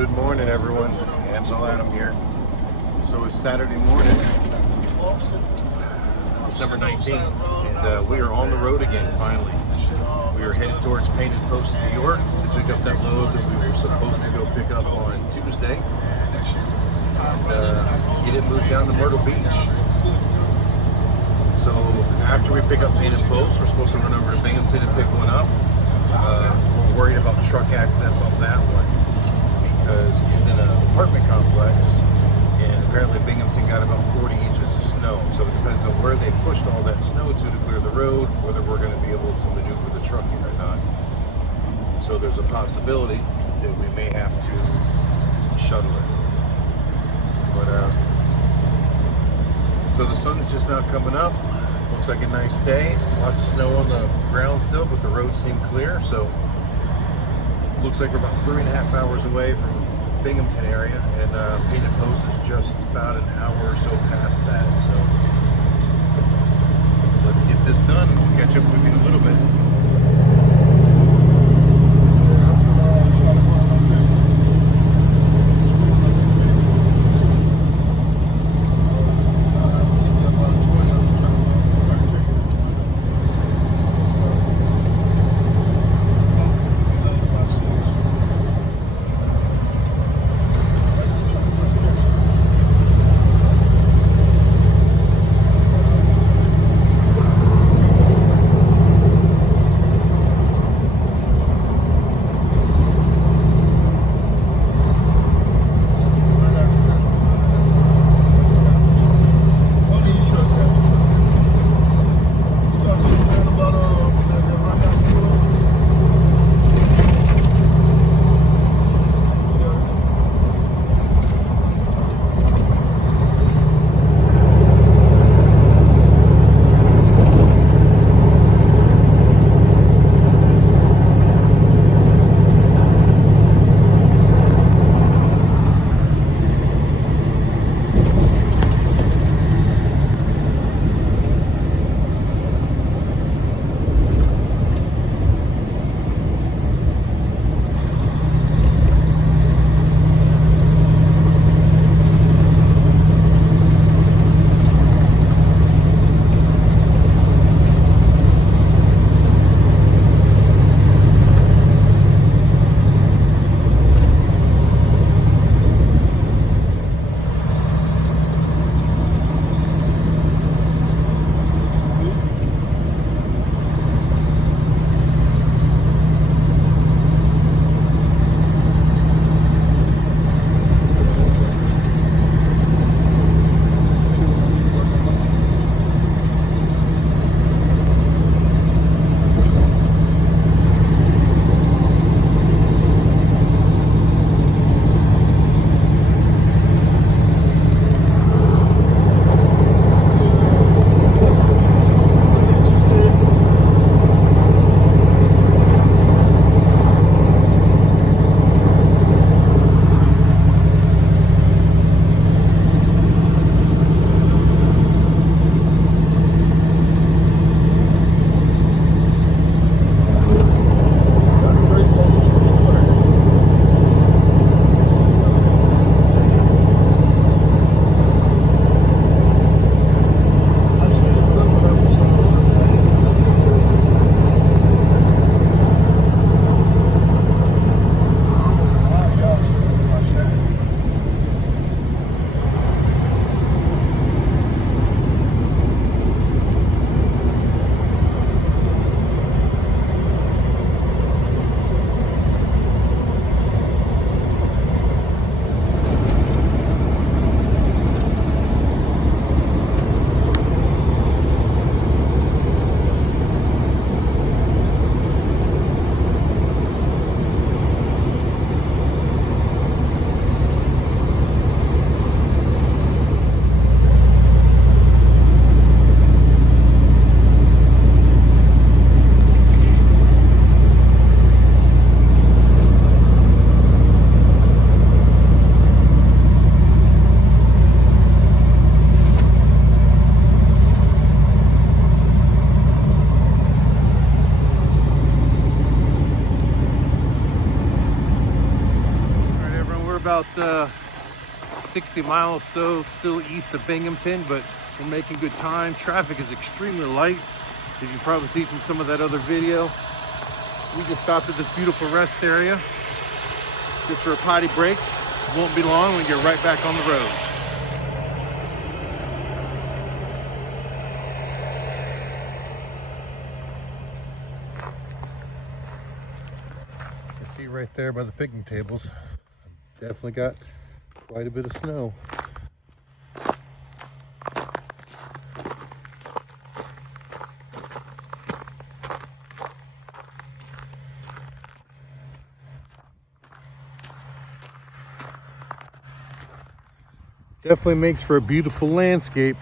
Good morning, everyone. Amsoil here. So it's Saturday morning, December 19th, and we are on the road again, finally. We are headed towards Painted Post, New York, to pick up that load that we were supposed to go pick up on Tuesday. And get it moved down to Myrtle Beach. So after we pick up Painted Post, we're supposed to run over to Binghamton and pick one up. We're worried about truck access on that one because it's in an apartment complex, and apparently Binghamton got about 40 inches of snow. So it depends on where they pushed all that snow to clear the road, whether we're going to be able to maneuver the trucking or not. So there's a possibility that we may have to shuttle it. But so the sun's just now coming up. Looks like a nice day. Lots of snow on the ground still, but the roads seem clear. So looks like we're about 3.5 hours away from Binghamton area, and Painted Post is just about an hour or so past that. So let's get this done. We'll catch up with you in a little bit. about 60 miles so still east of Binghamton, but we're making good time. Traffic is extremely light, as you can probably see from some of that other video. We just stopped at this beautiful rest area just for a potty break. Won't be long, we get right back on the road. You can see right there by the picnic tables, definitely got quite a bit of snow. Definitely makes for a beautiful landscape.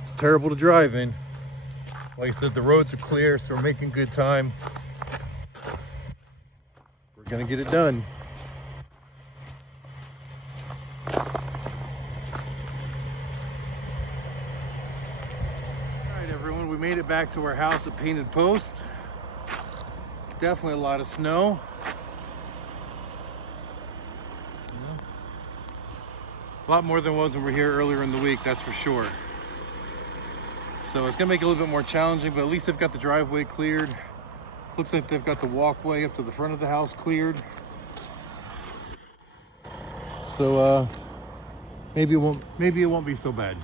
It's terrible to drive in. Like I said, the roads are clear, so we're making good time. We're gonna get it done. All right, everyone, we made it back to our house at Painted Post. Definitely a lot of snow. A lot more than was when we were here earlier in the week, that's for sure. So it's gonna make it a little bit more challenging, but at least they've got the driveway cleared. Looks like they've got the walkway up to the front of the house cleared. So maybe it won't be so bad.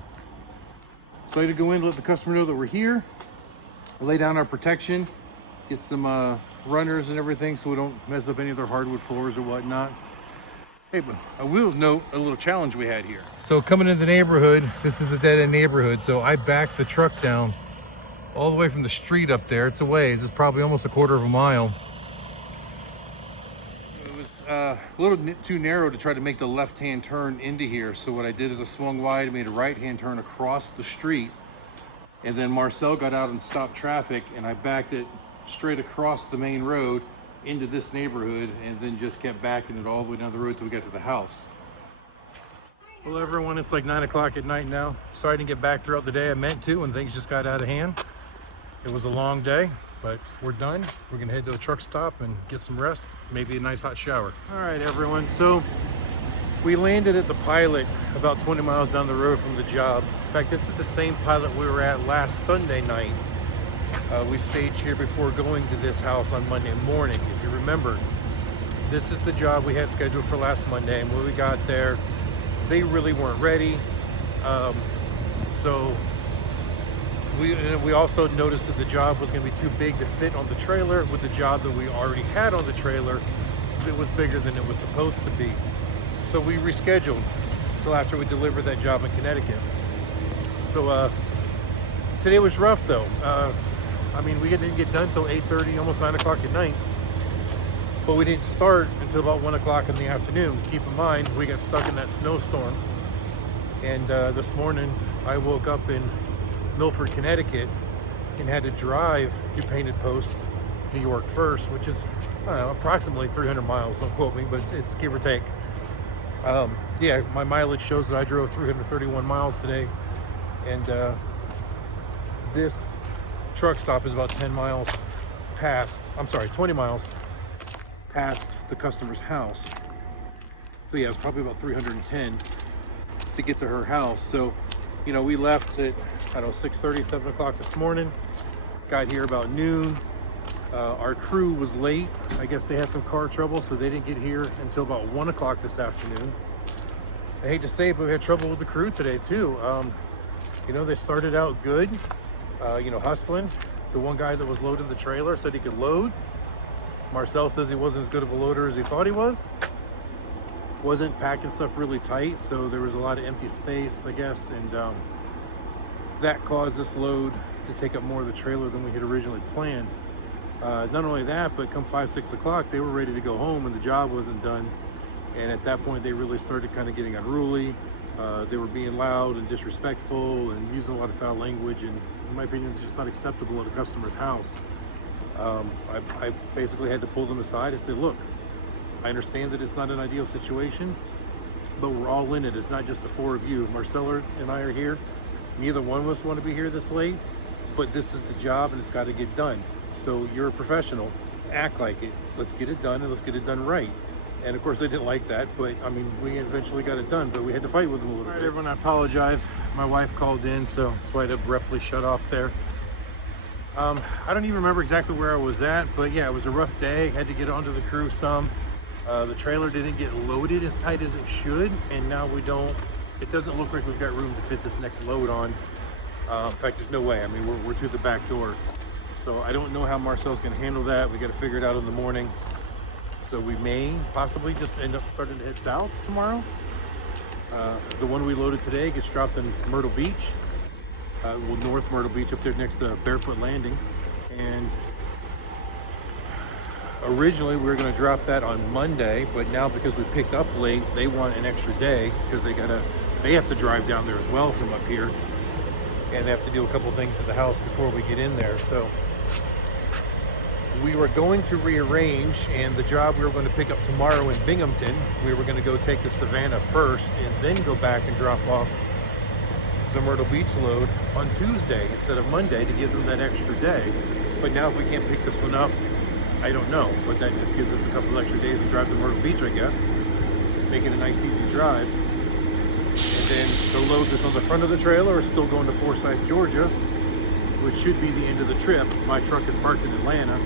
So I had to go in to let the customer know that we're here, lay down our protection, get some runners and everything so we don't mess up any of their hardwood floors or whatnot. Hey, but I will note a little challenge we had here. So coming into the neighborhood, this is a dead-end neighborhood, so I backed the truck down all the way from the street up there. It's a ways, it's probably almost a quarter of a mile. It was a little too narrow to try to make the left-hand turn into here, so what I did is I swung wide, made a right-hand turn across the street, and then Marcel got out and stopped traffic, and I backed it straight across the main road into this neighborhood, and then just kept backing it all the way down the road till we got to the house. Well, everyone, it's like 9 o'clock at night now. Sorry I didn't get back throughout the day. I meant to, and things just got out of hand. It was a long day, but we're done. We're gonna head to a truck stop and get some rest, maybe a nice hot shower. All right, everyone, so we landed at the Pilot about 20 miles down the road from the job. In fact, this is the same Pilot we were at last Sunday night. We staged here before going to this house on Monday morning. If you remember, this is the job we had scheduled for last Monday, and when we got there, they really weren't ready. So we also noticed that the job was going to be too big to fit on the trailer with the job that we already had on the trailer. It was bigger than it was supposed to be. So we rescheduled until after we delivered that job in Connecticut. So today was rough though. I mean, we didn't get done till 8:30, almost 9 o'clock at night. But we didn't start until about 1 o'clock in the afternoon. Keep in mind, we got stuck in that snowstorm. And this morning, I woke up in Milford, Connecticut, and had to drive to Painted Post, New York first, which is, I don't know, approximately 300 miles. Don't quote me, but it's give or take. Yeah, my mileage shows that I drove 331 miles today. And this truck stop is about 20 miles past the customer's house. So yeah, it's probably about 310 to get to her house. So, you know, we left at, I don't know, 6:30, 7 o'clock this morning, got here about noon. Our crew was late. I guess they had some car trouble, so they didn't get here until about 1 o'clock this afternoon. I hate to say it, but we had trouble with the crew today too. You know, they started out good, you know, hustling. The one guy that was loading the trailer said he could load. Marcel says he wasn't as good of a loader as he thought he was. Wasn't packing stuff really tight, so there was a lot of empty space, I guess, and that caused this load to take up more of the trailer than we had originally planned. Not only that, but come 5, 6 o'clock, they were ready to go home and the job wasn't done. And at that point, they really started kind of getting unruly. They were being loud and disrespectful and using a lot of foul language, and in my opinion, it's just not acceptable at a customer's house. I basically had to pull them aside and say, look, I understand that it's not an ideal situation, but we're all in it. It's not just the four of you. Marcella and I are here. Neither one of us want to be here this late, but this is the job and it's got to get done. So you're a professional, act like it. Let's get it done, and let's get it done right. And of course they didn't like that, but I mean, we eventually got it done, but we had to fight with them a little bit. Everyone, I apologize. My wife called in, so that's why I abruptly shut off there. I don't even remember exactly where I was at, but yeah, it was a rough day. Had to get onto the crew some. The trailer didn't get loaded as tight as it should, and now it doesn't look like we've got room to fit this next load on. In fact, there's no way. I mean, we're to the back door. So I don't know how Marcel's gonna handle that. We gotta figure it out in the morning. So we may possibly just end up starting to head south tomorrow. The one we loaded today gets dropped in Myrtle Beach. North Myrtle Beach, up there next to Barefoot Landing. And originally we were going to drop that on Monday, but now because we picked up late, they want an extra day because they have to drive down there as well from up here, and they have to do a couple things at the house before we get in there. So we were going to rearrange, and the job we were going to pick up tomorrow in Binghamton, we were going to go take to Savannah first and then go back and drop off the Myrtle Beach load on Tuesday instead of Monday to give them that extra day. But now if we can't pick this one up, I don't know, but that just gives us a couple extra days to drive to Myrtle Beach, I guess, make it a nice easy drive. And then the load that's on the front of the trailer is still going to Forsyth, Georgia, which should be the end of the trip. My truck is parked in Atlanta,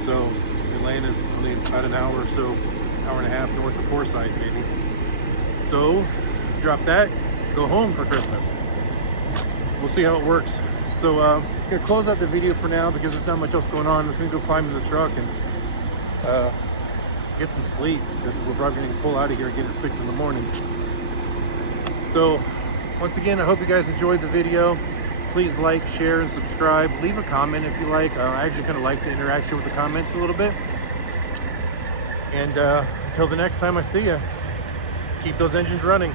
so Atlanta's only about an hour or so, hour and a half north of Forsyth maybe. So drop that, go home for Christmas. We'll see how it works. So I'm gonna close out the video for now because there's not much else going on. I'm just gonna go climb in the truck and get some sleep because we're probably gonna pull out of here again at 6 in the morning. So once again, I hope you guys enjoyed the video. Please like, share, and subscribe. Leave a comment if you like. I actually kind of like the interaction with the comments a little bit. And until the next time I see you, keep those engines running.